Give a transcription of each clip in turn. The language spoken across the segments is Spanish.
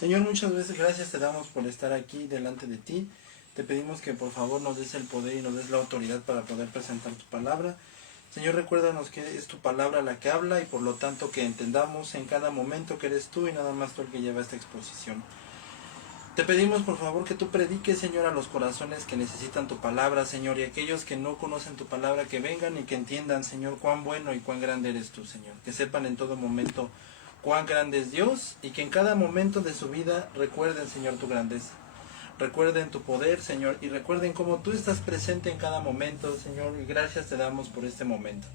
Señor, muchas veces gracias te damos por estar aquí delante de ti. Te pedimos que por favor nos des el poder y nos des la autoridad para poder presentar tu palabra. Señor, recuérdanos que es tu palabra la que habla y por lo tanto que entendamos en cada momento que eres tú y nada más tú el que lleva esta exposición. Te pedimos por favor que tú prediques, Señor, a los corazones que necesitan tu palabra, Señor, y aquellos que no conocen tu palabra, que vengan y que entiendan, Señor, cuán bueno y cuán grande eres tú, Señor. Que sepan en todo momento cuán grande es Dios y que en cada momento de su vida recuerden, Señor, tu grandeza. Recuerden tu poder, Señor, y recuerden cómo tú estás presente en cada momento, Señor, y gracias te damos por este momento.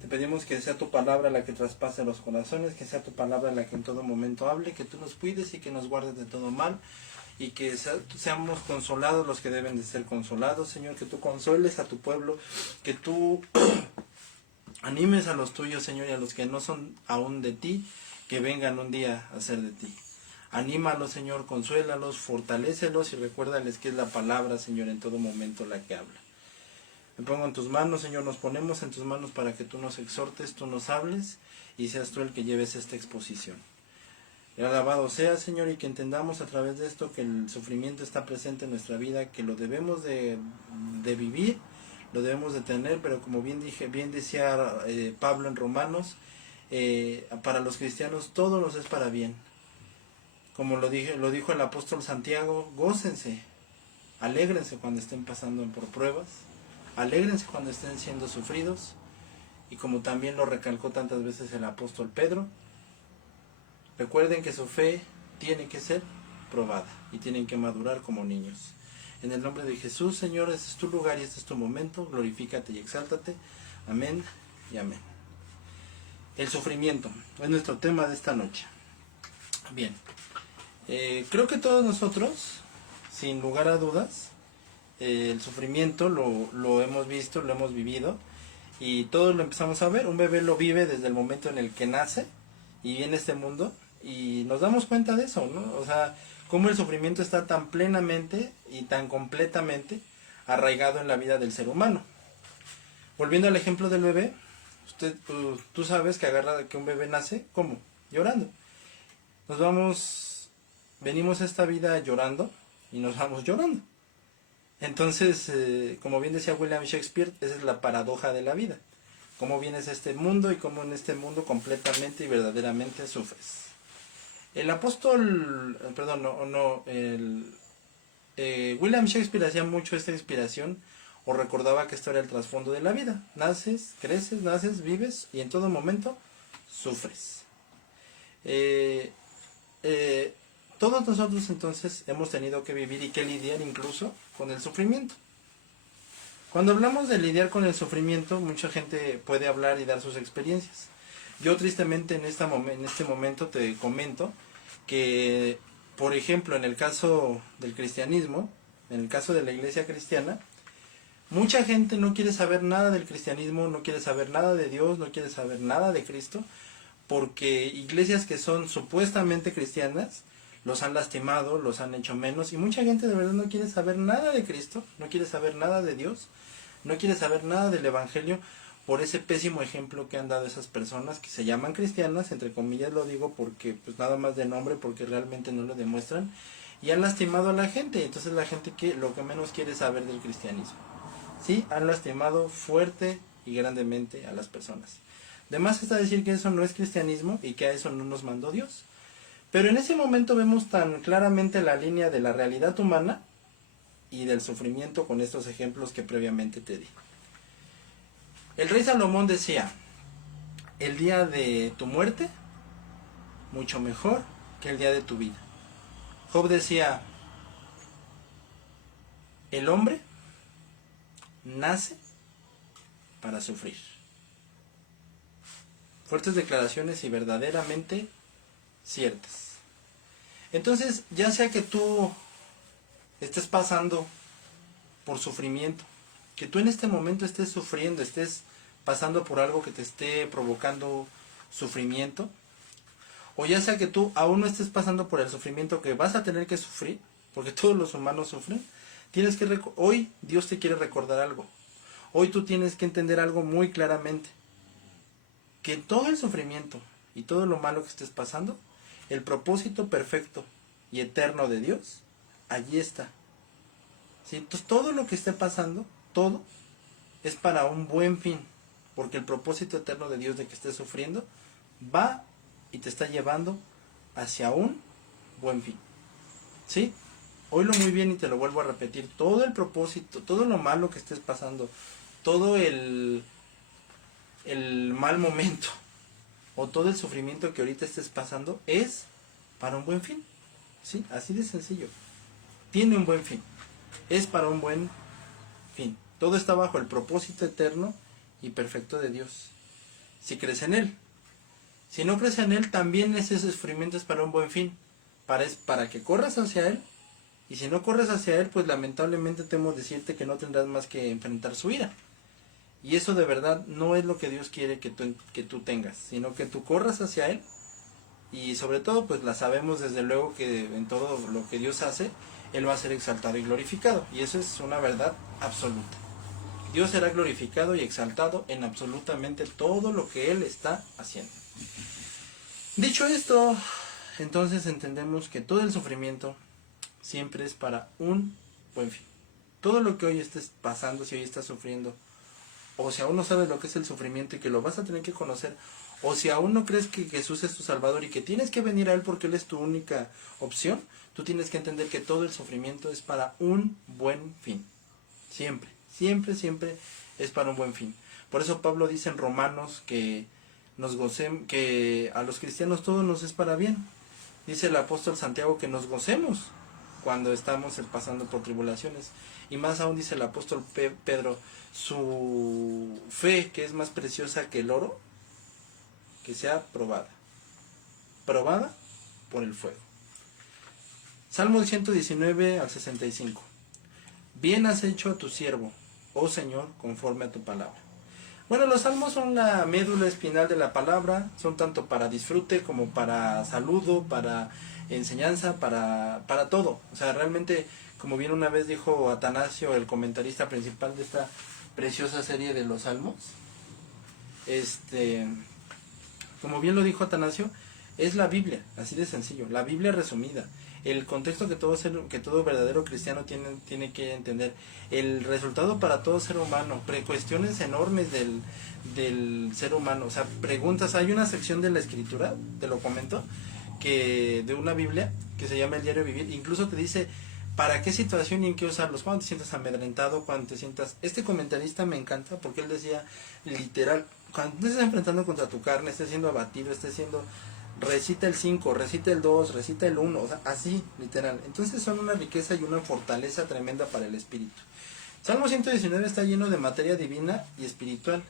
Te pedimos que sea tu palabra la que traspase los corazones, que sea tu palabra la que en todo momento hable, que tú nos cuides y que nos guardes de todo mal, y que seamos consolados los que deben de ser consolados, Señor, que tú consueles a tu pueblo, que tú animes a los tuyos, Señor, y a los que no son aún de ti, que vengan un día a ser de ti. Anímalos, Señor, consuélalos, fortalécelos y recuérdales que es la palabra, Señor, en todo momento la que habla. Me pongo en tus manos, Señor, nos ponemos en tus manos para que tú nos exhortes, tú nos hables y seas tú el que lleves esta exposición. Alabado sea, Señor, y que entendamos a través de esto que el sufrimiento está presente en nuestra vida, que lo debemos de vivir, lo debemos de tener, pero como bien decía Pablo en Romanos, para los cristianos todo nos es para bien. Como lo dijo el apóstol Santiago, gócense, alégrense cuando estén pasando por pruebas, alégrense cuando estén siendo sufridos, y como también lo recalcó tantas veces el apóstol Pedro, recuerden que su fe tiene que ser probada y tienen que madurar como niños. En el nombre de Jesús, Señor, este es tu lugar y este es tu momento, glorifícate y exáltate. Amén y amén. El sufrimiento es nuestro tema de esta noche. Bien, creo que todos nosotros, sin lugar a dudas, el sufrimiento lo hemos visto, lo hemos vivido y todos lo empezamos a ver. Un bebé lo vive desde el momento en el que nace y viene a este mundo y nos damos cuenta de eso, ¿no? O sea, cómo el sufrimiento está tan plenamente y tan completamente arraigado en la vida del ser humano. Volviendo al ejemplo del bebé, tú sabes que un bebé nace, ¿cómo? Llorando. Venimos a esta vida llorando y nos vamos llorando. Entonces, como bien decía William Shakespeare, esa es la paradoja de la vida. Cómo vienes a este mundo y cómo en este mundo completamente y verdaderamente sufres. William Shakespeare hacía mucho esta inspiración o recordaba que esto era el trasfondo de la vida. Naces, creces, vives y en todo momento sufres. Todos nosotros entonces hemos tenido que vivir y que lidiar incluso con el sufrimiento. Cuando hablamos de lidiar con el sufrimiento, mucha gente puede hablar y dar sus experiencias. Yo tristemente en este momento te comento que, por ejemplo, en el caso del cristianismo, en el caso de la iglesia cristiana, mucha gente no quiere saber nada del cristianismo, no quiere saber nada de Dios, no quiere saber nada de Cristo, porque iglesias que son supuestamente cristianas los han lastimado, los han hecho menos, y mucha gente de verdad no quiere saber nada de Cristo, no quiere saber nada de Dios, no quiere saber nada del Evangelio, por ese pésimo ejemplo que han dado esas personas que se llaman cristianas, entre comillas lo digo porque pues nada más de nombre, porque realmente no lo demuestran, y han lastimado a la gente. Entonces la gente que lo que menos quiere saber del cristianismo. Sí, han lastimado fuerte y grandemente a las personas. De más está decir que eso no es cristianismo y que a eso no nos mandó Dios. Pero en ese momento vemos tan claramente la línea de la realidad humana y del sufrimiento con estos ejemplos que previamente te di. El rey Salomón decía, el día de tu muerte, mucho mejor que el día de tu vida. Job decía, el hombre nace para sufrir. Fuertes declaraciones y verdaderamente ciertas. Entonces, ya sea que tú estés pasando por sufrimiento, que tú en este momento estés sufriendo, estés pasando por algo que te esté provocando sufrimiento, o ya sea que tú aún no estés pasando por el sufrimiento que vas a tener que sufrir, porque todos los humanos sufren, hoy Dios te quiere recordar algo. Hoy tú tienes que entender algo muy claramente, que todo el sufrimiento y todo lo malo que estés pasando, el propósito perfecto y eterno de Dios, allí está. ¿Sí? Entonces todo lo que esté pasando, todo, es para un buen fin, porque el propósito eterno de Dios de que estés sufriendo va y te está llevando hacia un buen fin. ¿Sí? Oílo muy bien y te lo vuelvo a repetir. Todo el propósito, todo lo malo que estés pasando, todo el mal momento o todo el sufrimiento que ahorita estés pasando es para un buen fin. ¿Sí? Así de sencillo. Tiene un buen fin. Es para un buen fin. Todo está bajo el propósito eterno y perfecto de Dios. Si crees en Él. Si no crees en Él, también ese sufrimiento es para un buen fin. Para que corras hacia Él. Y si no corres hacia Él, pues lamentablemente temo decirte que no tendrás más que enfrentar su ira. Y eso de verdad no es lo que Dios quiere que tú tengas, sino que tú corras hacia Él. Y sobre todo, pues la sabemos desde luego que en todo lo que Dios hace, Él va a ser exaltado y glorificado. Y eso es una verdad absoluta. Dios será glorificado y exaltado en absolutamente todo lo que Él está haciendo. Dicho esto, entonces entendemos que todo el sufrimiento siempre es para un buen fin. Todo lo que hoy estés pasando, si hoy estás sufriendo, o si aún no sabes lo que es el sufrimiento y que lo vas a tener que conocer, o si aún no crees que Jesús es tu Salvador y que tienes que venir a Él porque Él es tu única opción, tú tienes que entender que todo el sufrimiento es para un buen fin. Siempre, siempre, siempre es para un buen fin. Por eso Pablo dice en Romanos que que a los cristianos todo nos es para bien. Dice el apóstol Santiago que nos gocemos cuando estamos pasando por tribulaciones. Y más aún dice el apóstol Pedro, su fe, que es más preciosa que el oro, que sea probada. Probada por el fuego. Salmo 119 al 65. Bien has hecho a tu siervo, oh Señor, conforme a tu palabra. Bueno, los salmos son la médula espinal de la palabra, son tanto para disfrute como para saludo, para enseñanza, para todo. O sea, realmente, como bien una vez dijo Atanasio, el comentarista principal de esta preciosa serie de los salmos, como bien lo dijo Atanasio, es la Biblia, así de sencillo, la Biblia resumida. El contexto que todo verdadero cristiano tiene que entender. El resultado para todo ser humano, cuestiones enormes del ser humano. O sea, preguntas. Hay una sección de la escritura, te lo comento, de una Biblia que se llama el diario vivir. Incluso te dice para qué situación y en qué usarlos. Cuando te sientas amedrentado, cuando te sientas... Este comentarista me encanta porque él decía literal, cuando te estés enfrentando contra tu carne, estés siendo abatido, estés siendo... recita el 5, recita el 2, recita el 1, o sea, así, literal. Entonces son una riqueza y una fortaleza tremenda para el espíritu. Salmo 119 está lleno de materia divina y espiritual,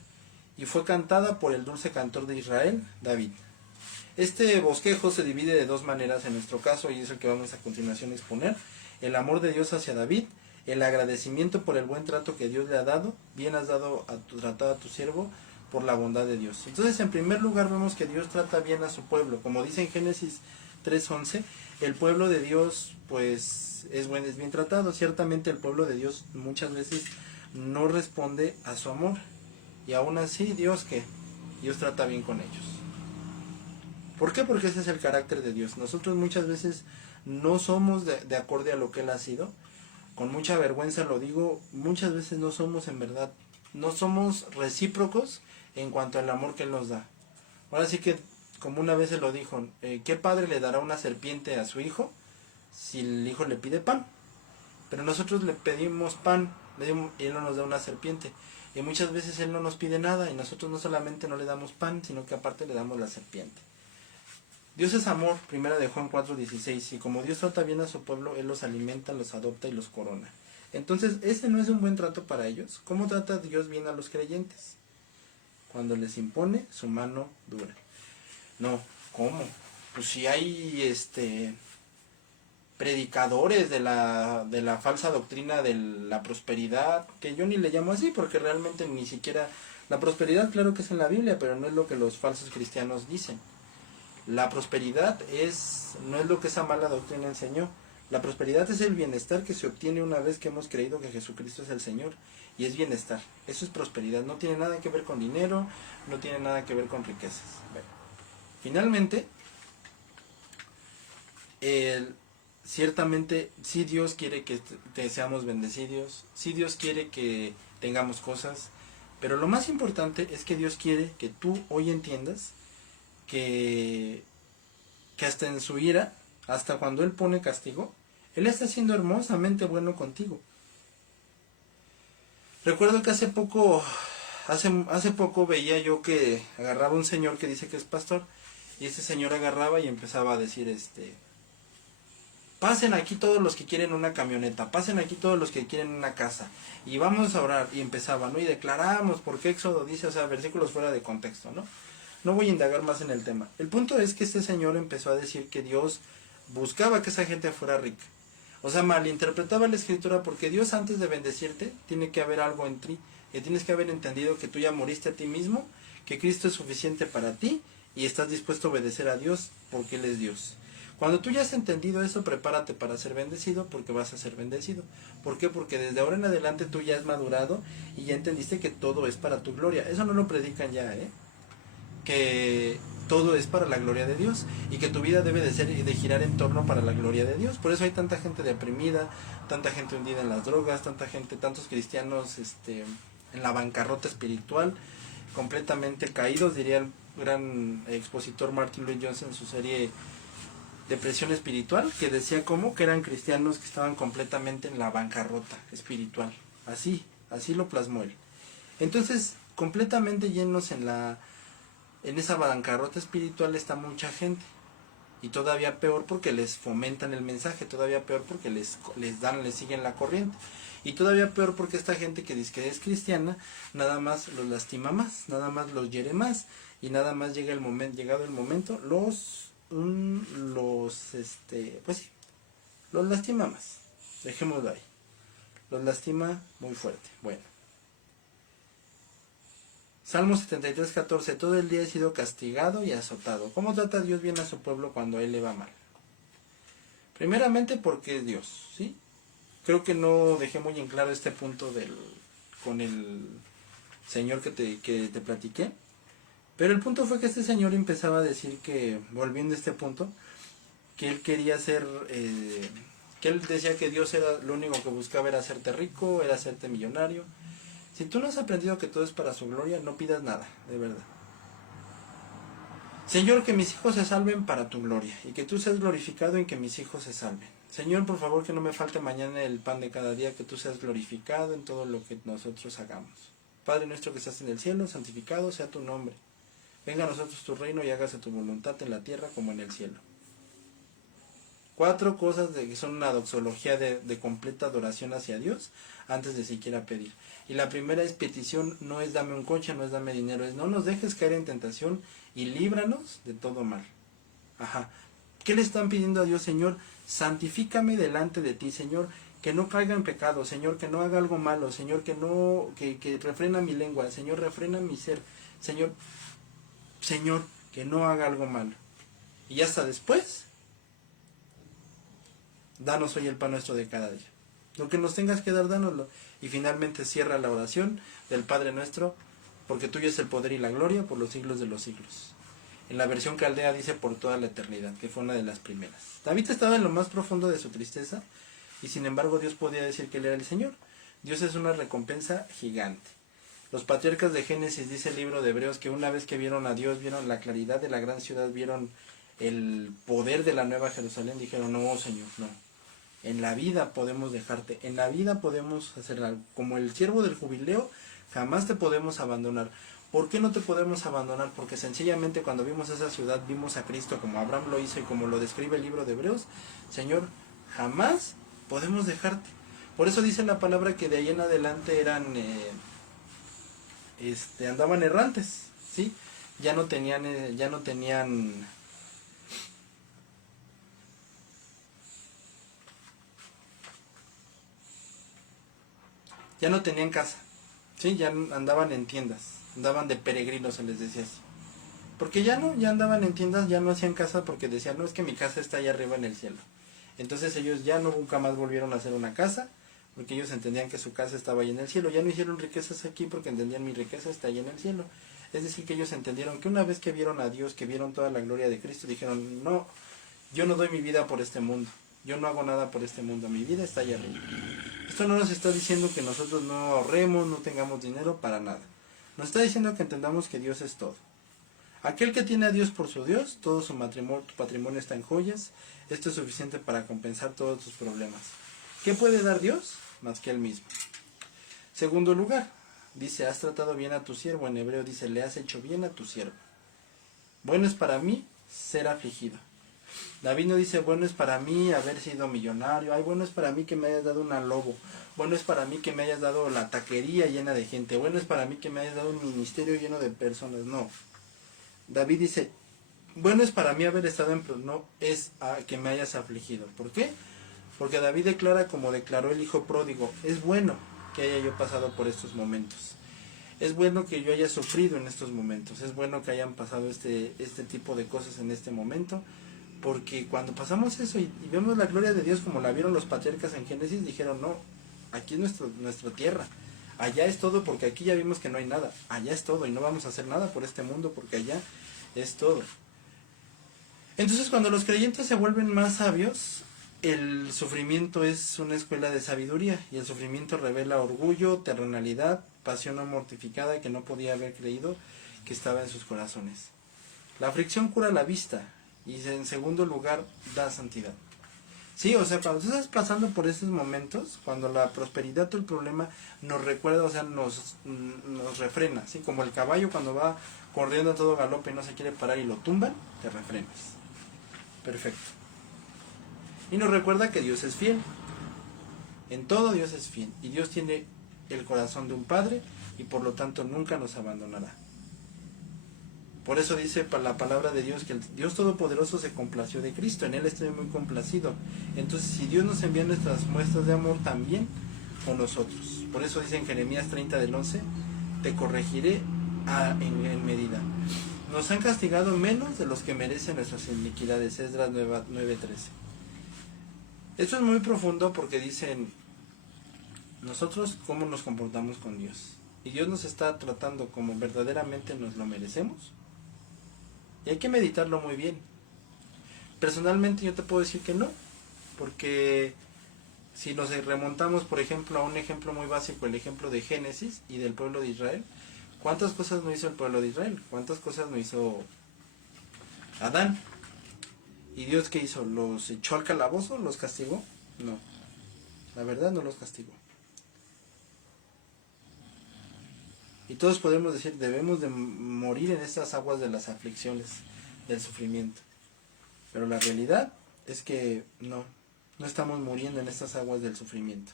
y fue cantada por el dulce cantor de Israel, David. Este bosquejo se divide de dos maneras en nuestro caso, y es el que vamos a continuación a exponer. El amor de Dios hacia David, el agradecimiento por el buen trato que Dios le ha dado, bien has tratado a tu siervo, por la bondad de Dios. Entonces, en primer lugar, vemos que Dios trata bien a su pueblo. Como dice en Génesis 3:11, el pueblo de Dios, pues, es bien tratado. Ciertamente el pueblo de Dios muchas veces no responde a su amor. Y aún así, Dios trata bien con ellos. ¿Por qué? Porque ese es el carácter de Dios. Nosotros muchas veces no somos de acorde a lo que Él ha sido. Con mucha vergüenza lo digo, muchas veces no somos en verdad, no somos recíprocos en cuanto al amor que Él nos da. Ahora sí que, como una vez se lo dijo, ¿qué padre le dará una serpiente a su hijo si el hijo le pide pan? Pero nosotros le pedimos pan y Él no nos da una serpiente. Y muchas veces Él no nos pide nada y nosotros no solamente no le damos pan, sino que aparte le damos la serpiente. Dios es amor, primera de Juan 4:16, y como Dios trata bien a su pueblo, Él los alimenta, los adopta y los corona. Entonces, ¿ese no es un buen trato para ellos? ¿Cómo trata Dios bien a los creyentes? Cuando les impone su mano dura. No, ¿cómo? Pues si hay predicadores de la falsa doctrina de la prosperidad, que yo ni le llamo así, porque realmente ni siquiera... La prosperidad claro que es en la Biblia, pero no es lo que los falsos cristianos dicen. La prosperidad no es lo que esa mala doctrina enseñó. La prosperidad es el bienestar que se obtiene una vez que hemos creído que Jesucristo es el Señor. Y es bienestar. Eso es prosperidad. No tiene nada que ver con dinero, no tiene nada que ver con riquezas. Bueno, finalmente, ciertamente sí Dios quiere que seamos bendecidos, sí Dios quiere que tengamos cosas, pero lo más importante es que Dios quiere que tú hoy entiendas que, que hasta en su ira, hasta cuando Él pone castigo, Él está siendo hermosamente bueno contigo. Recuerdo que hace poco veía yo que agarraba un señor que dice que es pastor, y ese señor agarraba y empezaba a decir, pasen aquí todos los que quieren una camioneta, pasen aquí todos los que quieren una casa, y vamos a orar, y empezaba, ¿no? Y declaramos, porque Éxodo dice, o sea, versículos fuera de contexto, ¿no? No voy a indagar más en el tema. El punto es que este señor empezó a decir que Dios buscaba que esa gente fuera rica. O sea, malinterpretaba la escritura, porque Dios, antes de bendecirte, tiene que haber algo en ti, que tienes que haber entendido que tú ya moriste a ti mismo, que Cristo es suficiente para ti, y estás dispuesto a obedecer a Dios porque Él es Dios. Cuando tú ya has entendido eso, prepárate para ser bendecido, porque vas a ser bendecido. ¿Por qué? Porque desde ahora en adelante tú ya has madurado y ya entendiste que todo es para tu gloria. Eso no lo predican ya, que todo es para la gloria de Dios y que tu vida debe de ser y de girar en torno para la gloria de Dios. Por eso hay tanta gente deprimida, tanta gente hundida en las drogas, tantos cristianos en la bancarrota espiritual, completamente caídos, diría el gran expositor Martin Lloyd-Jones en su serie Depresión Espiritual, que decía que eran cristianos que estaban completamente en la bancarrota espiritual. Así lo plasmó él. Entonces, completamente llenos en esa bancarrota espiritual está mucha gente. Y todavía peor porque les fomentan el mensaje, todavía peor porque les siguen la corriente. Y todavía peor porque esta gente que dice que es cristiana, nada más los lastima más, nada más los hiere más, y nada más llegado el momento, pues sí, los lastima más. Dejémoslo ahí. Los lastima muy fuerte. Bueno. Salmo 73:14, todo el día he sido castigado y azotado. ¿Cómo trata Dios bien a su pueblo cuando a él le va mal? Primeramente porque es Dios, ¿sí? Creo que no dejé muy en claro este punto con el señor que te platiqué. Pero el punto fue que este señor empezaba a decir que, volviendo a este punto, que él quería ser, que él decía que Dios era lo único que buscaba, era hacerte rico, era hacerte millonario. Si tú no has aprendido que todo es para su gloria, no pidas nada, de verdad. Señor, que mis hijos se salven para tu gloria, y que tú seas glorificado en que mis hijos se salven. Señor, por favor, que no me falte mañana el pan de cada día, que tú seas glorificado en todo lo que nosotros hagamos. Padre nuestro que estás en el cielo, santificado sea tu nombre. Venga a nosotros tu reino y hágase tu voluntad en la tierra como en el cielo. 4 cosas que son una doxología de completa adoración hacia Dios antes de siquiera pedir. Y la primera es petición, no es dame un coche, no es dame dinero, es no nos dejes caer en tentación y líbranos de todo mal. Ajá. ¿Qué le están pidiendo a Dios, Señor? Santifícame delante de ti, Señor, que no caiga en pecado, Señor, que no haga algo malo, Señor, que refrena mi lengua, Señor, refrena mi ser, Señor, que no haga algo malo. Y hasta después, danos hoy el pan nuestro de cada día. Lo que nos tengas que dar, dánoslo. Y finalmente cierra la oración del Padre nuestro, porque tuyo es el poder y la gloria por los siglos de los siglos. En la versión caldea dice por toda la eternidad, que fue una de las primeras. David estaba en lo más profundo de su tristeza, y sin embargo Dios podía decir que él era el Señor. Dios es una recompensa gigante. Los patriarcas de Génesis, dice el libro de Hebreos, que una vez que vieron a Dios, vieron la claridad de la gran ciudad, vieron el poder de la nueva Jerusalén, dijeron, no, Señor, no. En la vida podemos dejarte, en la vida podemos hacer algo. Como el siervo del jubileo, jamás te podemos abandonar. ¿Por qué no te podemos abandonar? Porque sencillamente cuando vimos esa ciudad, vimos a Cristo como Abraham lo hizo y como lo describe el libro de Hebreos. Señor, jamás podemos dejarte. Por eso dice la palabra que de ahí en adelante andaban errantes, ¿sí? Ya no tenían casa, ¿sí? Ya andaban en tiendas, andaban de peregrinos, se les decía así. Porque ya andaban en tiendas, ya no hacían casa porque decían, no, es que mi casa está allá arriba en el cielo. Entonces ellos ya nunca más volvieron a hacer una casa, porque ellos entendían que su casa estaba ahí en el cielo. Ya no hicieron riquezas aquí porque entendían mi riqueza está ahí en el cielo. Es decir, que ellos entendieron que una vez que vieron a Dios, que vieron toda la gloria de Cristo, dijeron, no, yo no doy mi vida por este mundo. Yo no hago nada por este mundo, mi vida está allá arriba. Esto no nos está diciendo que nosotros no ahorremos, no tengamos dinero, para nada. Nos está diciendo que entendamos que Dios es todo. Aquel que tiene a Dios por su Dios, todo su patrimonio está en joyas. Esto es suficiente para compensar todos sus problemas. ¿Qué puede dar Dios? Más que Él mismo. Segundo lugar, dice, has tratado bien a tu siervo. En hebreo dice, le has hecho bien a tu siervo. Bueno es para mí ser afligido. David no dice, bueno es para mí haber sido millonario. Ay, bueno es para mí que me hayas dado una lobo. Bueno es para mí que me hayas dado la taquería llena de gente. Bueno es para mí que me hayas dado un ministerio lleno de personas. No. David dice, bueno es para mí haber estado en... No es que me hayas afligido. ¿Por qué? Porque David declara como declaró el hijo pródigo. Es bueno que haya yo pasado por estos momentos. Es bueno que yo haya sufrido en estos momentos. Es bueno que hayan pasado este tipo de cosas en este momento. Porque cuando pasamos eso y vemos la gloria de Dios como la vieron los patriarcas en Génesis, dijeron, no, aquí es nuestra tierra. Allá es todo porque aquí ya vimos que no hay nada. Allá es todo y no vamos a hacer nada por este mundo porque allá es todo. Entonces cuando los creyentes se vuelven más sabios, el sufrimiento es una escuela de sabiduría y el sufrimiento revela orgullo, terrenalidad, pasión no mortificada que no podía haber creído que estaba en sus corazones. La aflicción cura la vista y en segundo lugar da santidad. Sí, o sea, cuando tú estás pasando por esos momentos, cuando la prosperidad o el problema nos recuerda, o sea, nos refrena, ¿sí? Como el caballo cuando va corriendo a todo galope y no se quiere parar y lo tumban, te refrenas. Perfecto. Y nos recuerda que Dios es fiel. En todo Dios es fiel. Y Dios tiene el corazón de un padre y por lo tanto nunca nos abandonará. Por eso dice la palabra de Dios que el Dios Todopoderoso se complació de Cristo. En Él estoy muy complacido. Entonces si Dios nos envía nuestras muestras de amor, también con nosotros. Por eso dice en Jeremías 30 del 11, te corregiré en medida. Nos han castigado menos de los que merecen nuestras iniquidades. Esdras 9:13. Esto es muy profundo porque dicen, nosotros cómo nos comportamos con Dios. Y Dios nos está tratando como verdaderamente nos lo merecemos. Y hay que meditarlo muy bien. Personalmente yo te puedo decir que no, porque si nos remontamos, por ejemplo, a un ejemplo muy básico, el ejemplo de Génesis y del pueblo de Israel, ¿cuántas cosas no hizo el pueblo de Israel? ¿Cuántas cosas no hizo Adán? ¿Y Dios qué hizo? ¿Los echó al calabozo? ¿Los castigó? No, la verdad no los castigó. Y todos podemos decir, debemos de morir en estas aguas de las aflicciones, del sufrimiento. Pero la realidad es que no estamos muriendo en estas aguas del sufrimiento.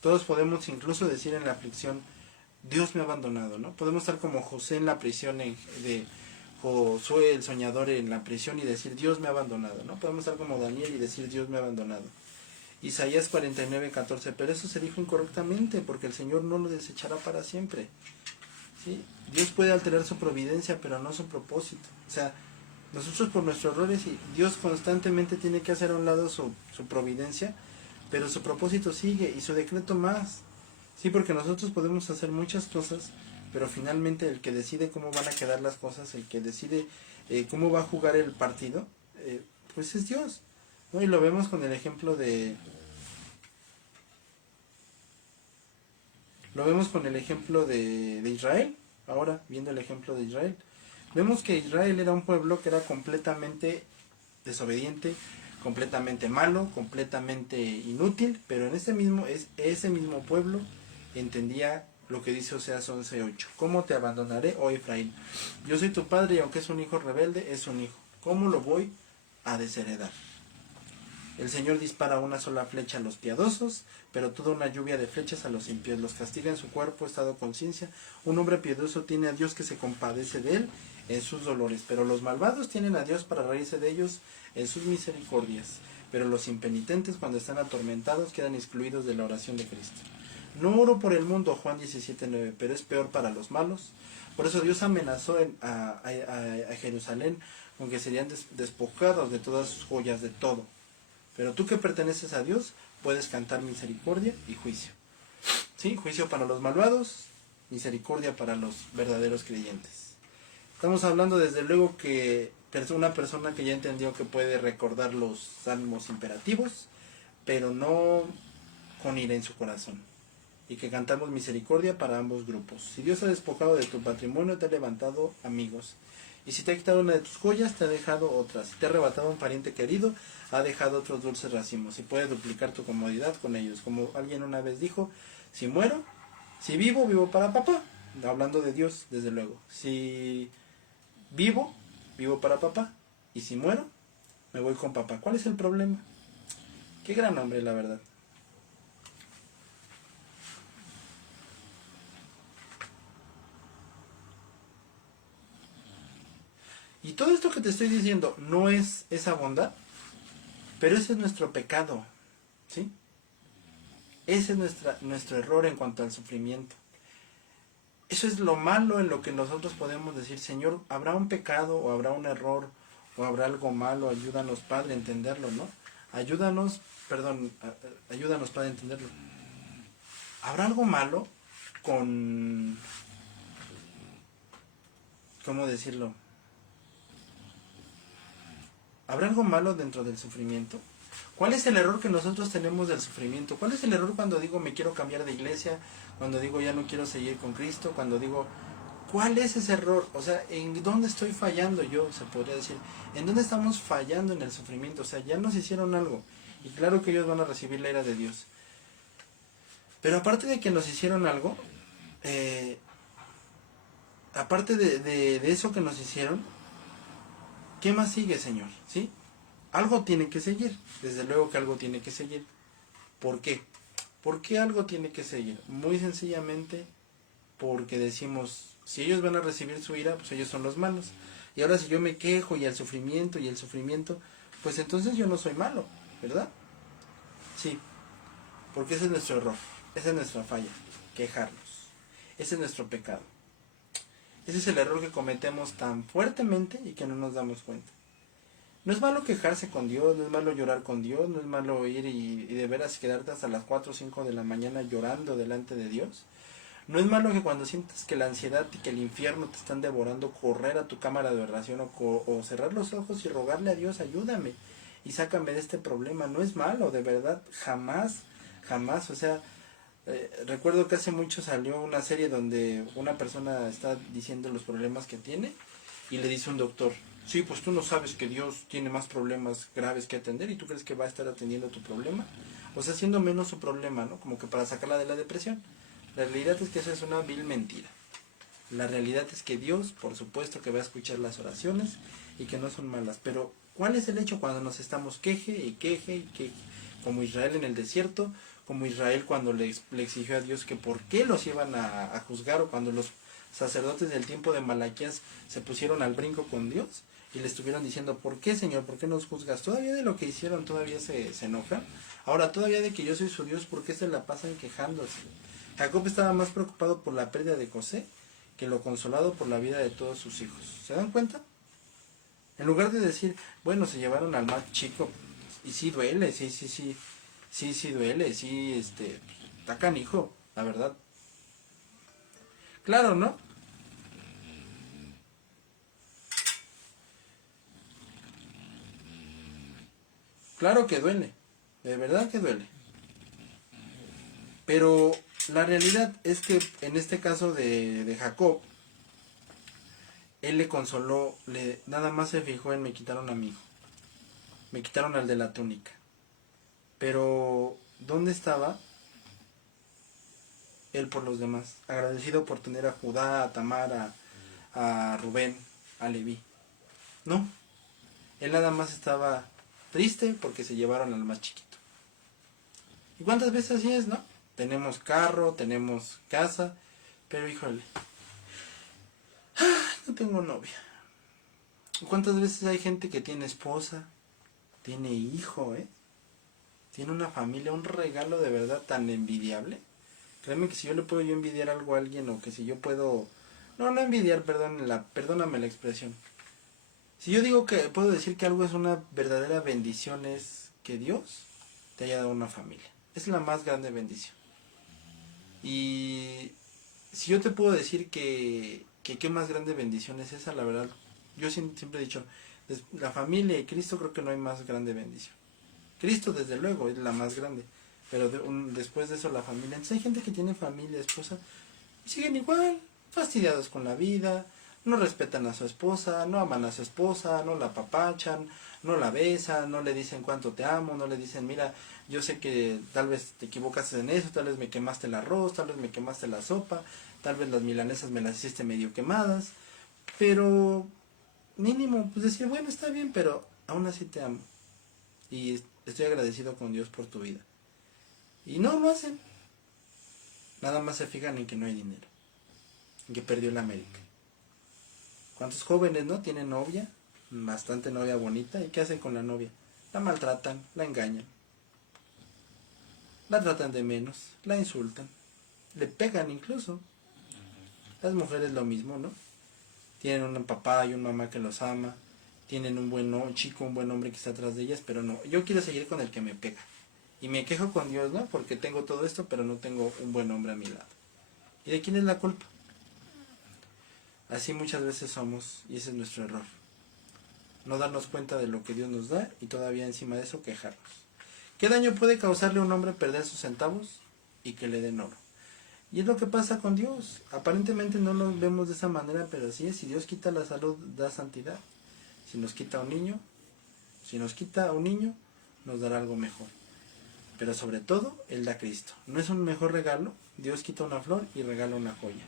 Todos podemos incluso decir en la aflicción, Dios me ha abandonado, ¿no? Podemos estar como José en la prisión de Josué el soñador en la prisión y decir, Dios me ha abandonado, ¿no? Podemos estar como Daniel y decir, Dios me ha abandonado. Isaías 49:14, pero eso se dijo incorrectamente porque el Señor no lo desechará para siempre. ¿Sí? Dios puede alterar su providencia, pero no su propósito. O sea, nosotros por nuestros errores, y Dios constantemente tiene que hacer a un lado su providencia, pero su propósito sigue y su decreto más. Sí, porque nosotros podemos hacer muchas cosas, pero finalmente el que decide cómo van a quedar las cosas, el que decide cómo va a jugar el partido, pues es Dios, ¿no? Y lo vemos con el ejemplo de... Lo vemos con el ejemplo de Israel, ahora viendo el ejemplo de Israel. Vemos que Israel era un pueblo que era completamente desobediente, completamente malo, completamente inútil, pero en ese mismo pueblo entendía lo que dice Oseas 11:8. ¿Cómo te abandonaré, oh Efraín? Yo soy tu padre y aunque es un hijo rebelde, es un hijo. ¿Cómo lo voy a desheredar? El Señor dispara una sola flecha a los piadosos, pero toda una lluvia de flechas a los impíos. Los castiga en su cuerpo, estado, conciencia. Un hombre piadoso tiene a Dios que se compadece de él en sus dolores, pero los malvados tienen a Dios para reírse de ellos en sus misericordias. Pero los impenitentes, cuando están atormentados, quedan excluidos de la oración de Cristo. No oro por el mundo, Juan 17:9, pero es peor para los malos. Por eso Dios amenazó a Jerusalén con que serían despojados de todas sus joyas, de todo. Pero tú que perteneces a Dios, puedes cantar misericordia y juicio. ¿Sí? Juicio para los malvados, misericordia para los verdaderos creyentes. Estamos hablando desde luego que una persona que ya entendió que puede recordar los salmos imperativos, pero no con ira en su corazón. Y que cantamos misericordia para ambos grupos. Si Dios ha despojado de tu patrimonio, te ha levantado amigos. Y si te ha quitado una de tus joyas, te ha dejado otras. Si te ha arrebatado un pariente querido, ha dejado otros dulces racimos. Y puede duplicar tu comodidad con ellos. Como alguien una vez dijo, si muero, si vivo, vivo para papá. Hablando de Dios, desde luego. Si vivo, vivo para papá. Y si muero, me voy con papá. ¿Cuál es el problema? Qué gran hombre, la verdad. Y todo esto que te estoy diciendo no es esa bondad, pero ese es nuestro pecado, ¿sí? Ese es nuestro error en cuanto al sufrimiento. Eso es lo malo en lo que nosotros podemos decir, Señor, ¿habrá un pecado o habrá un error o habrá algo malo? Ayúdanos, Padre, a entenderlo, ¿no? Ayúdanos, Padre, a entenderlo. ¿Habrá algo malo con... ¿cómo decirlo? ¿Habrá algo malo dentro del sufrimiento? ¿Cuál es el error que nosotros tenemos del sufrimiento? ¿Cuál es el error cuando digo me quiero cambiar de iglesia? Cuando digo ya no quiero seguir con Cristo? Cuando digo, ¿cuál es ese error? O sea, ¿en dónde estoy fallando yo? Se podría decir, ¿en dónde estamos fallando en el sufrimiento? O sea, ya nos hicieron algo. Y claro que ellos van a recibir la ira de Dios. Pero aparte de que nos hicieron algo, aparte de eso que nos hicieron, ¿qué más sigue, Señor? ¿Sí? Algo tiene que seguir. Desde luego que algo tiene que seguir. ¿Por qué? ¿Por qué algo tiene que seguir? Muy sencillamente porque decimos, si ellos van a recibir su ira, pues ellos son los malos. Y ahora si yo me quejo y el sufrimiento, pues entonces yo no soy malo, ¿verdad? Sí, porque ese es nuestro error, esa es nuestra falla, quejarnos. Ese es nuestro pecado. Ese es el error que cometemos tan fuertemente y que no nos damos cuenta. No es malo quejarse con Dios, no es malo llorar con Dios, no es malo ir y de veras quedarte hasta las 4 o 5 de la mañana llorando delante de Dios. No es malo que cuando sientas que la ansiedad y que el infierno te están devorando, correr a tu cámara de oración o cerrar los ojos y rogarle a Dios, ayúdame y sácame de este problema. No es malo, de verdad, jamás, jamás. O sea, recuerdo que hace mucho salió una serie donde una persona está diciendo los problemas que tiene y le dice un doctor, sí, pues tú no sabes que Dios tiene más problemas graves que atender y tú crees que va a estar atendiendo tu problema. O sea, haciendo menos su problema, ¿no? Como que para sacarla de la depresión. La realidad es que eso es una vil mentira. La realidad es que Dios, por supuesto que va a escuchar las oraciones y que no son malas. Pero, ¿cuál es el hecho cuando nos estamos queje y queje y queje? Como Israel en el desierto, como Israel cuando le exigió a Dios que por qué los iban a juzgar, o cuando los sacerdotes del tiempo de Malaquías se pusieron al brinco con Dios y le estuvieron diciendo, ¿por qué, Señor? ¿Por qué nos juzgas? Todavía de lo que hicieron, todavía se enojan. Ahora, todavía de que yo soy su Dios, ¿por qué se la pasan quejándose? Jacob estaba más preocupado por la pérdida de José que lo consolado por la vida de todos sus hijos. ¿Se dan cuenta? En lugar de decir, bueno, se llevaron al más chico, y sí duele, sí duele, sí, está canijo, la verdad. Claro, ¿no? Claro que duele, de verdad que duele. Pero la realidad es que en este caso de Jacob, él le consoló, nada más se fijó en me quitaron a mi hijo, me quitaron al de la túnica. Pero, ¿dónde estaba él por los demás? Agradecido por tener a Judá, a Tamar, a Rubén, a Leví. No, él nada más estaba triste porque se llevaron al más chiquito. ¿Y cuántas veces así es, no? Tenemos carro, tenemos casa, pero híjole, no tengo novia. ¿Cuántas veces hay gente que tiene esposa, tiene hijo, tiene una familia, un regalo de verdad tan envidiable? Créeme que si yo le puedo yo envidiar algo a alguien, o que si yo puedo... No envidiar, perdóname la expresión. Si yo digo que puedo decir que algo es una verdadera bendición, es que Dios te haya dado una familia. Es la más grande bendición. Y si yo te puedo decir que que qué más grande bendición es esa, la verdad. Yo siempre he dicho, la familia y Cristo, creo que no hay más grande bendición. Cristo desde luego es la más grande, pero después de eso la familia. Entonces hay gente que tiene familia, esposa, y siguen igual, fastidiados con la vida, no respetan a su esposa, no aman a su esposa, no la apapachan, no la besan, no le dicen cuánto te amo, no le dicen, mira, yo sé que tal vez te equivocas en eso, tal vez me quemaste el arroz, tal vez me quemaste la sopa, tal vez las milanesas me las hiciste medio quemadas, pero mínimo, pues decir, bueno, está bien, pero aún así te amo. Y estoy agradecido con Dios por tu vida. Y no lo hacen. Nada más se fijan en que no hay dinero. En que perdió el América. ¿Cuántos jóvenes no tienen novia? Bastante novia bonita. ¿Y qué hacen con la novia? La maltratan, la engañan. La tratan de menos, la insultan. Le pegan incluso. Las mujeres lo mismo, ¿no? Tienen un papá y una mamá que los ama. Tienen un buen chico, un buen hombre que está atrás de ellas, pero no. Yo quiero seguir con el que me pega. Y me quejo con Dios, ¿no? Porque tengo todo esto, pero no tengo un buen hombre a mi lado. ¿Y de quién es la culpa? Así muchas veces somos, y ese es nuestro error. No darnos cuenta de lo que Dios nos da y todavía encima de eso quejarnos. ¿Qué daño puede causarle a un hombre perder sus centavos y que le den oro? Y es lo que pasa con Dios. Aparentemente no lo vemos de esa manera, pero así es. Si Dios quita la salud, da santidad. Si nos quita un niño, nos dará algo mejor. Pero sobre todo, Él da Cristo. ¿No es un mejor regalo? Dios quita una flor y regala una joya.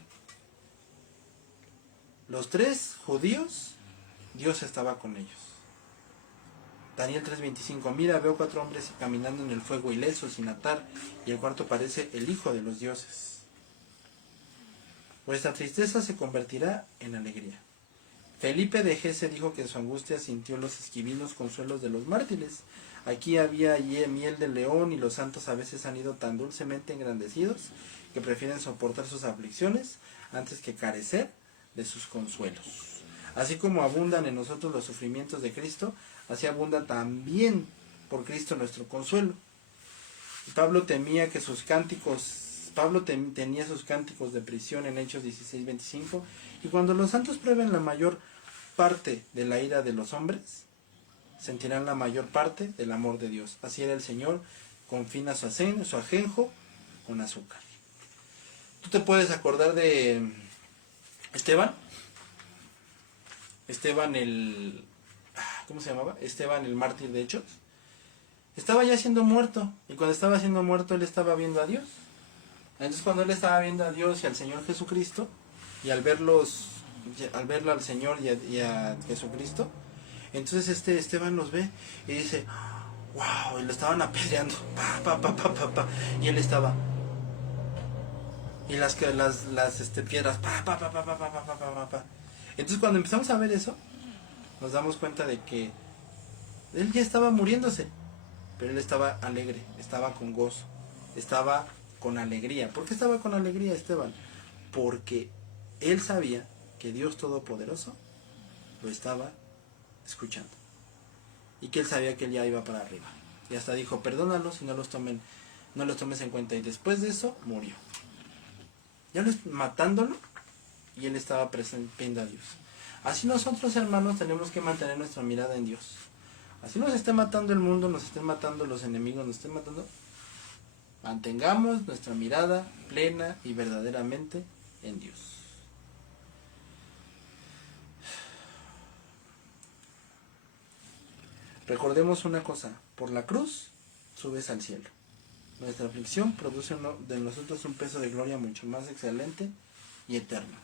Los 3 judíos, Dios estaba con ellos. Daniel 3:25, mira, veo 4 hombres caminando en el fuego ilesos, sin atar, y el cuarto parece el hijo de los dioses. Vuestra tristeza se convertirá en alegría. Felipe de Gese dijo que en su angustia sintió los esquivinos consuelos de los mártires. Aquí había miel de león y los santos a veces han ido tan dulcemente engrandecidos que prefieren soportar sus aflicciones antes que carecer de sus consuelos. Así como abundan en nosotros los sufrimientos de Cristo, así abunda también por Cristo nuestro consuelo. Pablo tenía sus cánticos de prisión en Hechos 16:25, y cuando los santos prueben la mayor parte de la ira de los hombres, sentirán la mayor parte del amor de Dios. Así era el Señor, confina su ajenjo con azúcar. ¿Tú te puedes acordar de Esteban? ¿Cómo se llamaba? Esteban, el mártir de Hechos. Estaba ya siendo muerto, y cuando estaba siendo muerto él estaba viendo a Dios. Entonces cuando él estaba viendo a Dios y al Señor Jesucristo, y al verlo al Señor y a Jesucristo, entonces Esteban los ve y dice, wow, y lo estaban apedreando, y él estaba, y las piedras, Entonces cuando empezamos a ver eso, nos damos cuenta de que él ya estaba muriéndose, pero él estaba alegre, estaba con gozo, estaba con alegría. ¿Por qué estaba con alegría Esteban? Porque él sabía que Dios Todopoderoso lo estaba escuchando, y que él sabía que él ya iba para arriba. Y hasta dijo, perdónalos y no los tomes en cuenta. Y después de eso, murió. Ya matándolo, y él estaba viendo a Dios. Así nosotros, hermanos, tenemos que mantener nuestra mirada en Dios. Así nos esté matando el mundo, nos estén matando los enemigos, nos estén matando, mantengamos nuestra mirada plena y verdaderamente en Dios. Recordemos una cosa, por la cruz subes al cielo. Nuestra aflicción produce de nosotros un peso de gloria mucho más excelente y eterno.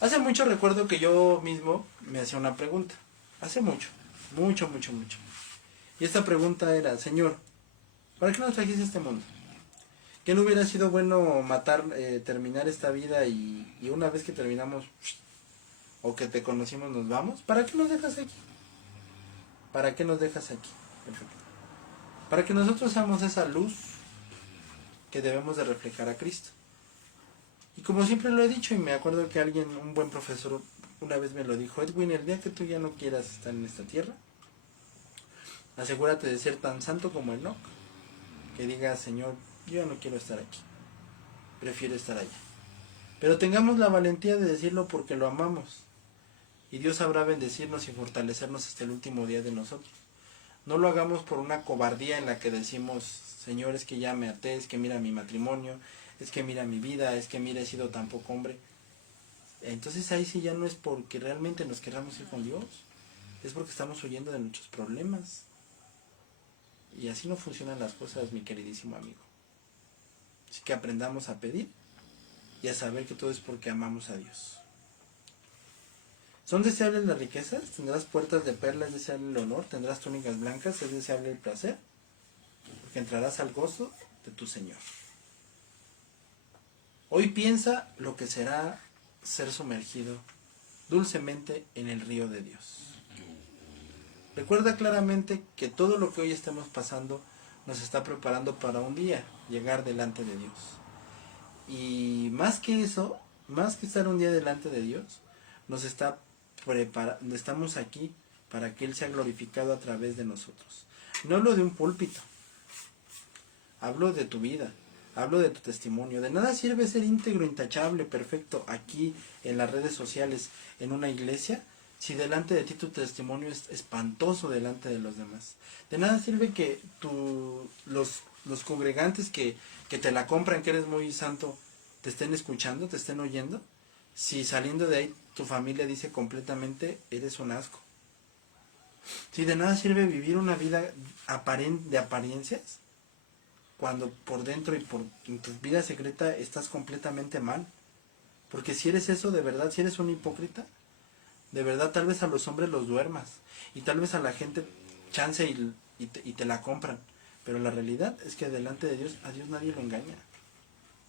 Hace mucho recuerdo que yo mismo me hacía una pregunta. Hace mucho. Y esta pregunta era, Señor, ¿para qué nos trajiste a este mundo? ¿Que no hubiera sido bueno terminar esta vida y una vez que terminamos, o que te conocimos, nos vamos? ¿Para qué nos dejas aquí? ¿Para qué nos dejas aquí? Perfecto. Para que nosotros seamos esa luz que debemos de reflejar a Cristo. Y como siempre lo he dicho, y me acuerdo que un buen profesor una vez me lo dijo, Edwin, el día que tú ya no quieras estar en esta tierra, asegúrate de ser tan santo como Enoc, que diga, Señor, yo ya no quiero estar aquí, prefiero estar allá. Pero tengamos la valentía de decirlo porque lo amamos. Y Dios sabrá bendecirnos y fortalecernos hasta el último día de nosotros. No lo hagamos por una cobardía en la que decimos, Señor, es que ya me até, es que mira mi matrimonio, es que mira mi vida, es que mira he sido tan poco hombre. Entonces ahí sí ya no es porque realmente nos queramos ir con Dios, es porque estamos huyendo de nuestros problemas. Y así no funcionan las cosas, mi queridísimo amigo. Así que aprendamos a pedir y a saber que todo es porque amamos a Dios. ¿Son deseables las riquezas? Tendrás puertas de perlas, es deseable el honor, tendrás túnicas blancas, es deseable el placer, porque entrarás al gozo de tu Señor. Hoy piensa lo que será ser sumergido dulcemente en el río de Dios. Recuerda claramente que todo lo que hoy estemos pasando nos está preparando para un día llegar delante de Dios. Y más que eso, más que estar un día delante de Dios, estamos aquí para que Él sea glorificado a través de nosotros. No hablo de un púlpito, hablo de tu vida, hablo de tu testimonio. De nada sirve ser íntegro, intachable, perfecto aquí en las redes sociales, en una iglesia, si delante de ti tu testimonio es espantoso delante de los demás. De nada sirve que los congregantes que te la compran, que eres muy santo, te estén escuchando, te estén oyendo, si saliendo de ahí tu familia dice completamente, eres un asco. Si de nada sirve vivir una vida de apariencias, cuando por dentro y en tu vida secreta estás completamente mal. Porque si eres eso de verdad, si eres un hipócrita, de verdad tal vez a los hombres los duermas, y tal vez a la gente chance y te la compran. Pero la realidad es que delante de Dios, a Dios nadie lo engaña.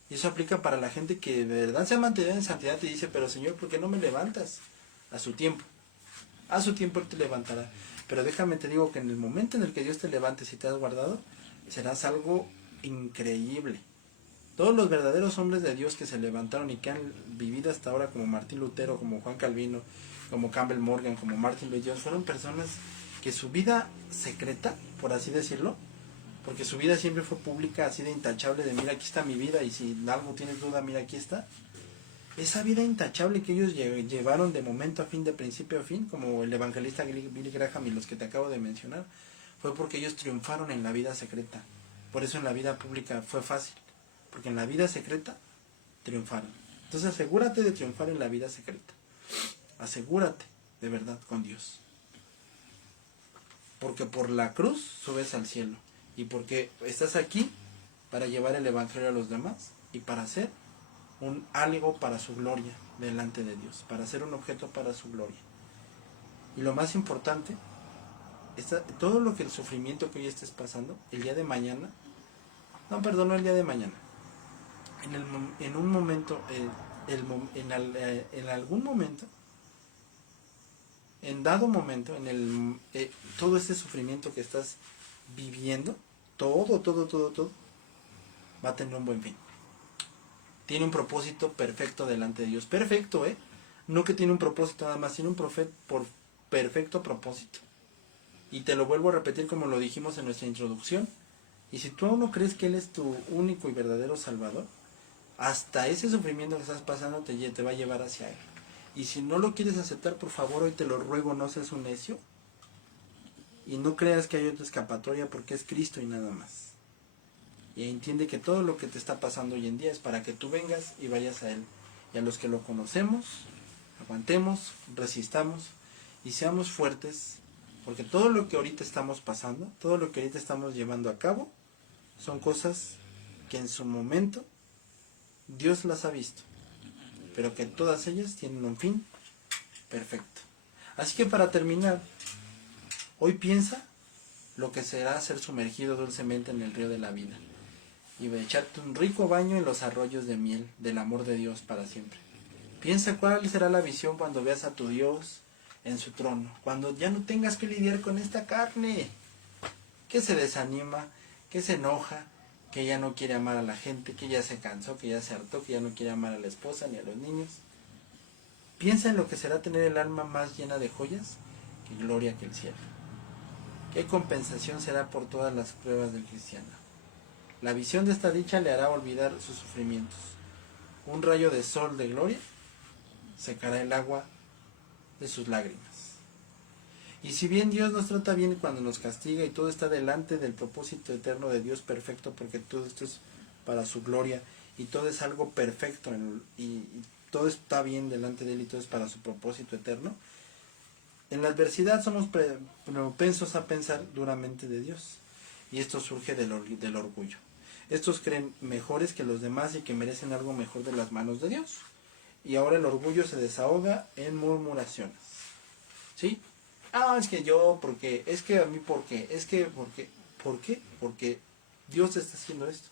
Y eso aplica para la gente que de verdad se ha mantenido en santidad y dice, pero Señor, ¿por qué no me levantas? A su tiempo. A su tiempo Él te levantará. Pero déjame te digo que en el momento en el que Dios te levante, si te has guardado, serás algo increíble. Todos los verdaderos hombres de Dios que se levantaron y que han vivido hasta ahora, como Martín Lutero, como Juan Calvino, como Campbell Morgan, como Martin Lloyd-Jones, fueron personas que su vida secreta, por así decirlo, porque su vida siempre fue pública, así de intachable, de mira aquí está mi vida y si algo tienes duda, mira aquí está. Esa vida intachable que ellos llevaron de momento a fin, de principio a fin, como el evangelista Billy Graham y los que te acabo de mencionar, fue porque ellos triunfaron en la vida secreta. Por eso en la vida pública fue fácil, porque en la vida secreta triunfaron. Entonces asegúrate de triunfar en la vida secreta. Asegúrate de verdad con Dios. Porque por la cruz subes al cielo. Y porque estás aquí para llevar el evangelio a los demás y para hacer algo para su gloria delante de Dios, para ser un objeto para su gloria. Y lo más importante, todo lo que el sufrimiento que hoy estés pasando, el día de mañana, no el día de mañana, en un momento, en algún momento, en dado momento, todo este sufrimiento que estás viviendo, todo, va a tener un buen fin. Tiene un propósito perfecto delante de Dios. Perfecto, no que tiene un propósito nada más, tiene un perfecto propósito. Y te lo vuelvo a repetir como lo dijimos en nuestra introducción. Y si tú aún no crees que Él es tu único y verdadero Salvador, hasta ese sufrimiento que estás pasando te va a llevar hacia Él. Y si no lo quieres aceptar, por favor, hoy te lo ruego, no seas un necio. Y no creas que hay otra escapatoria, porque es Cristo y nada más. Y entiende que todo lo que te está pasando hoy en día es para que tú vengas y vayas a Él. Y a los que lo conocemos, aguantemos, resistamos y seamos fuertes, porque todo lo que ahorita estamos pasando, todo lo que ahorita estamos llevando a cabo, son cosas que en su momento Dios las ha visto, pero que todas ellas tienen un fin perfecto. Así que para terminar, hoy piensa lo que será ser sumergido dulcemente en el río de la vida y echarte un rico baño en los arroyos de miel del amor de Dios para siempre. Piensa cuál será la visión cuando veas a tu Dios en su trono, cuando ya no tengas que lidiar con esta carne que se desanima, que se enoja, que ya no quiere amar a la gente, que ya se cansó, que ya se hartó, que ya no quiere amar a la esposa ni a los niños. Piensa en lo que será tener el alma más llena de joyas que gloria que el cielo. ¿Qué compensación será por todas las pruebas del cristiano? La visión de esta dicha le hará olvidar sus sufrimientos. un rayo de sol de gloria, secará el agua de sus lágrimas. Y si bien Dios nos trata bien cuando nos castiga y todo está delante del propósito eterno de Dios perfecto, porque todo esto es para su gloria y todo es algo perfecto y todo está bien delante de Él y todo es para su propósito eterno, en la adversidad somos propensos a pensar duramente de Dios. Y esto surge del orgullo. Estos creen mejores que los demás y que merecen algo mejor de las manos de Dios. Y ahora el orgullo se desahoga en murmuraciones. ¿Sí? Ah, es que yo, porque, es que a mí, porque, es que, porque, ¿por qué? Porque Dios está haciendo esto.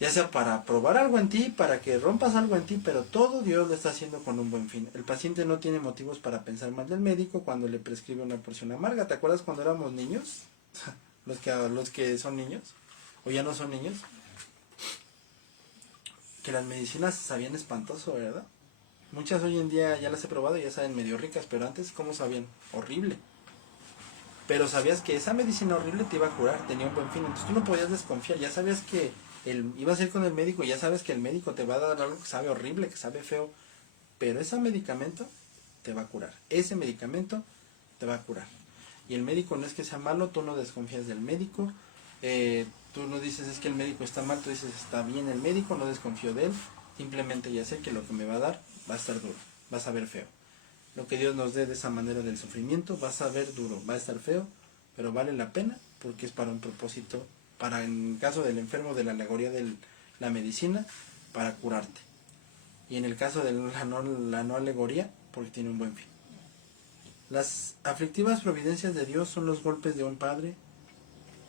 Ya sea para probar algo en ti, para que rompas algo en ti, pero todo Dios lo está haciendo con un buen fin. El paciente no tiene motivos para pensar mal del médico cuando le prescribe una porción amarga. ¿Te acuerdas cuando éramos niños? los que son niños, o ya no son niños, que las medicinas sabían espantoso, ¿verdad? Muchas hoy en día ya las he probado y ya saben medio ricas, pero antes, ¿cómo sabían? Horrible. Pero sabías que esa medicina horrible te iba a curar, tenía un buen fin, entonces tú no podías desconfiar, ya sabías que ibas a ir con el médico y ya sabes que el médico te va a dar algo que sabe horrible, que sabe feo, pero ese medicamento te va a curar, ese medicamento te va a curar. Y el médico no es que sea malo, tú no desconfías del médico, tú no dices es que el médico está mal, tú dices está bien el médico, no desconfío de él, simplemente ya sé que lo que me va a dar va a estar duro, va a saber feo. Lo que Dios nos dé de esa manera del sufrimiento va a saber duro, va a estar feo, pero vale la pena porque es para un propósito, para en caso del enfermo de la alegoría de la medicina, para curarte. Y en el caso de la no alegoría, porque tiene un buen fin. Las aflictivas providencias de Dios son los golpes de un padre,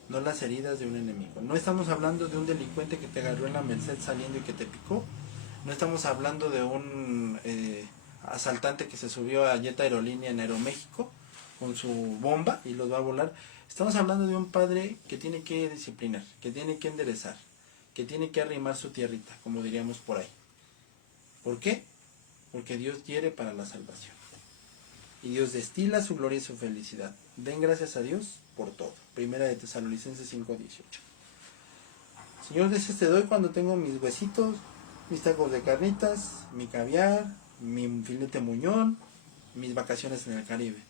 no las heridas de un enemigo. No estamos hablando de un delincuente que te agarró en la merced saliendo y que te picó. No estamos hablando de un asaltante que se subió a Jet Aerolínea en Aeroméxico con su bomba y los va a volar. Estamos hablando de un padre que tiene que disciplinar, que tiene que enderezar, que tiene que arrimar su tierrita, como diríamos por ahí. ¿Por qué? Porque Dios quiere para la salvación. Y Dios destila su gloria y su felicidad. Den gracias a Dios por todo. Primera de Tesalonicenses 5:18. Señor, gracias te doy cuando tengo mis huesitos, mis tacos de carnitas, mi caviar, mi filete muñón, mis vacaciones en el Caribe.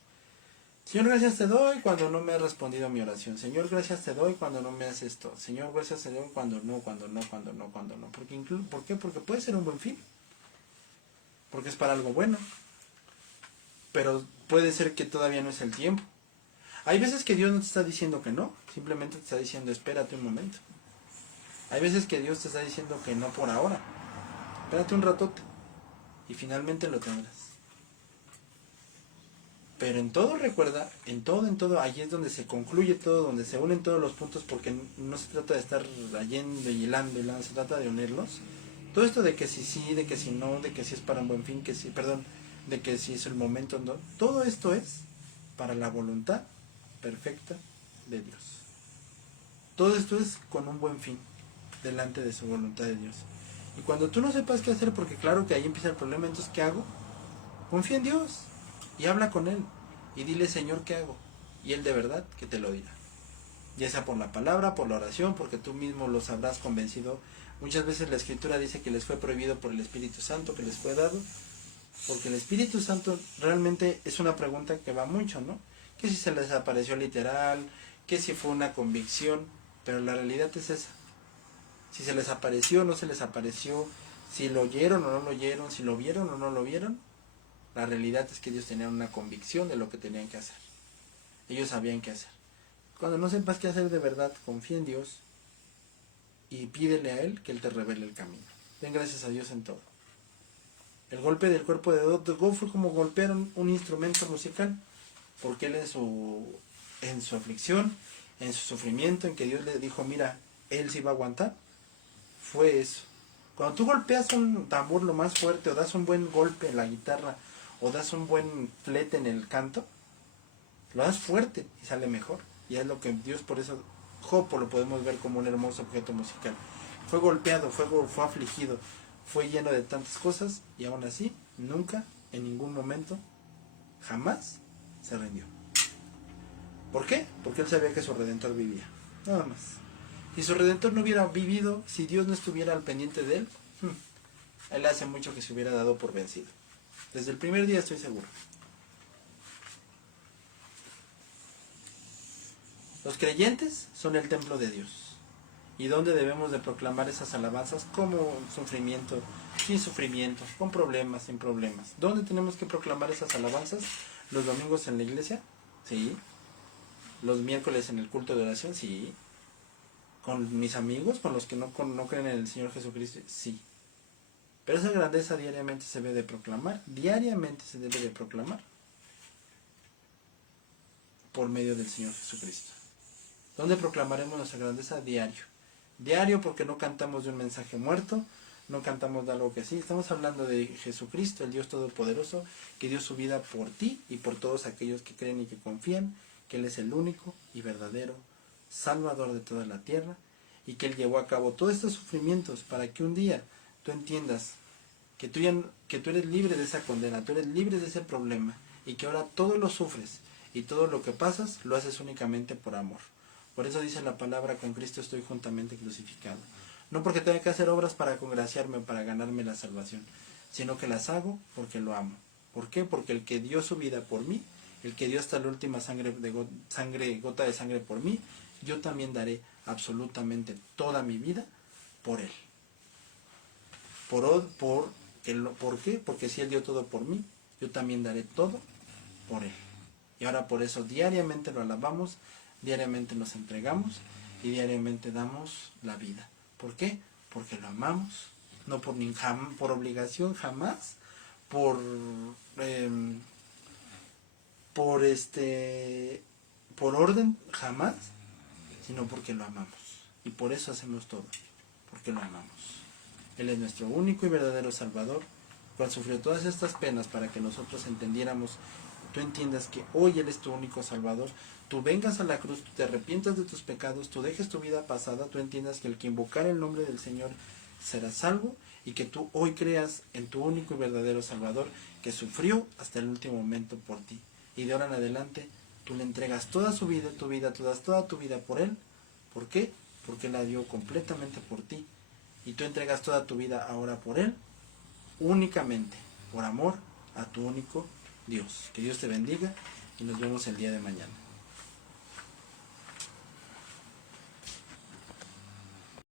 Señor, gracias te doy cuando no me has respondido a mi oración. Señor, gracias te doy cuando no me haces esto. Señor, gracias te doy cuando no. ¿Por qué? Porque puede ser un buen fin. Porque es para algo bueno. Pero puede ser que todavía no es el tiempo. Hay veces que Dios no te está diciendo que no, simplemente te está diciendo espérate un momento. Hay veces que Dios te está diciendo que no por ahora. Espérate un ratote y finalmente lo tendrás. Pero en todo recuerda, en todo, allí es donde se concluye todo, donde se unen todos los puntos, porque no se trata de estar yendo y hilando, se trata de unirlos. Todo esto de que si sí, de que si no, de que si es para un buen fin, que sí, perdón, de que si es el momento, no. Todo esto es para la voluntad perfecta de Dios. Todo esto es con un buen fin, delante de su voluntad de Dios. Y cuando tú no sepas qué hacer, porque claro que ahí empieza el problema, entonces ¿qué hago? Confía en Dios y habla con Él y dile Señor, ¿qué hago? Y Él de verdad que te lo dirá. Ya sea por la palabra, por la oración, porque tú mismo los habrás convencido. Muchas veces la Escritura dice que les fue prohibido por el Espíritu Santo, que les fue dado, porque el Espíritu Santo realmente es una pregunta que va mucho, ¿no? Que si se les apareció literal, que si fue una convicción, pero la realidad es esa. Si se les apareció o no se les apareció, si lo oyeron o no lo oyeron, si lo vieron o no lo vieron, la realidad es que ellos tenían una convicción de lo que tenían que hacer. Ellos sabían qué hacer. Cuando no sepas qué hacer de verdad, confía en Dios y pídele a Él que Él te revele el camino. Den gracias a Dios en todo. El golpe del cuerpo de Go fue como golpear un instrumento musical, porque Él en su aflicción, en su sufrimiento, en que Dios le dijo, mira, Él sí va a aguantar, fue eso. Cuando tú golpeas un tambor lo más fuerte, o das un buen golpe en la guitarra, o das un buen flete en el canto, lo das fuerte y sale mejor. Y es lo que Dios, por eso Job lo podemos ver como un hermoso objeto musical. Fue golpeado, fue afligido, fue lleno de tantas cosas, y aún así, nunca, en ningún momento, jamás se rindió. ¿Por qué? Porque él sabía que su Redentor vivía. Nada más. Si su Redentor no hubiera vivido, si Dios no estuviera al pendiente de él, Él hace mucho que se hubiera dado por vencido. Desde el primer día estoy seguro. Los creyentes son el templo de Dios. ¿Y dónde debemos de proclamar esas alabanzas? Como sufrimiento, sin sufrimiento, con problemas, sin problemas. ¿Dónde tenemos que proclamar esas alabanzas? ¿Los domingos en la iglesia? Sí. ¿Los miércoles en el culto de oración? Sí. ¿Con mis amigos, con los que no creen en el Señor Jesucristo? Sí. Pero esa grandeza diariamente se debe de proclamar, diariamente se debe de proclamar por medio del Señor Jesucristo. ¿Dónde proclamaremos nuestra grandeza? Diario. Diario, porque no cantamos de un mensaje muerto, no cantamos de algo que sí, estamos hablando de Jesucristo, el Dios Todopoderoso, que dio su vida por ti y por todos aquellos que creen y que confían, que Él es el único y verdadero Salvador de toda la tierra, y que Él llevó a cabo todos estos sufrimientos para que un día tú entiendas que tú eres libre de esa condena, tú eres libre de ese problema, y que ahora todo lo sufres, y todo lo que pasas lo haces únicamente por amor. Por eso dice la palabra, con Cristo estoy juntamente crucificado. No porque tenga que hacer obras para congraciarme o para ganarme la salvación, sino que las hago porque lo amo. ¿Por qué? Porque el que dio su vida por mí, el que dio hasta la última gota de sangre por mí, yo también daré absolutamente toda mi vida por Él. ¿Por qué? Porque si Él dio todo por mí, yo también daré todo por Él. Y ahora por eso diariamente lo alabamos, diariamente nos entregamos y diariamente damos la vida. ¿Por qué? Porque lo amamos, no por obligación jamás, por orden jamás, sino porque lo amamos. Y por eso hacemos todo, porque lo amamos. Él es nuestro único y verdadero Salvador, cual sufrió todas estas penas para que nosotros entendiéramos, tú entiendas que hoy Él es tu único Salvador, tú vengas a la cruz, tú te arrepientas de tus pecados, tú dejes tu vida pasada, tú entiendas que el que invocar el nombre del Señor será salvo, y que tú hoy creas en tu único y verdadero Salvador, que sufrió hasta el último momento por ti. Y de ahora en adelante, tú le entregas toda su vida, toda tu vida por Él. ¿Por qué? Porque Él la dio completamente por ti. Y tú entregas toda tu vida ahora por Él, únicamente por amor a tu único Dios. Que Dios te bendiga y nos vemos el día de mañana.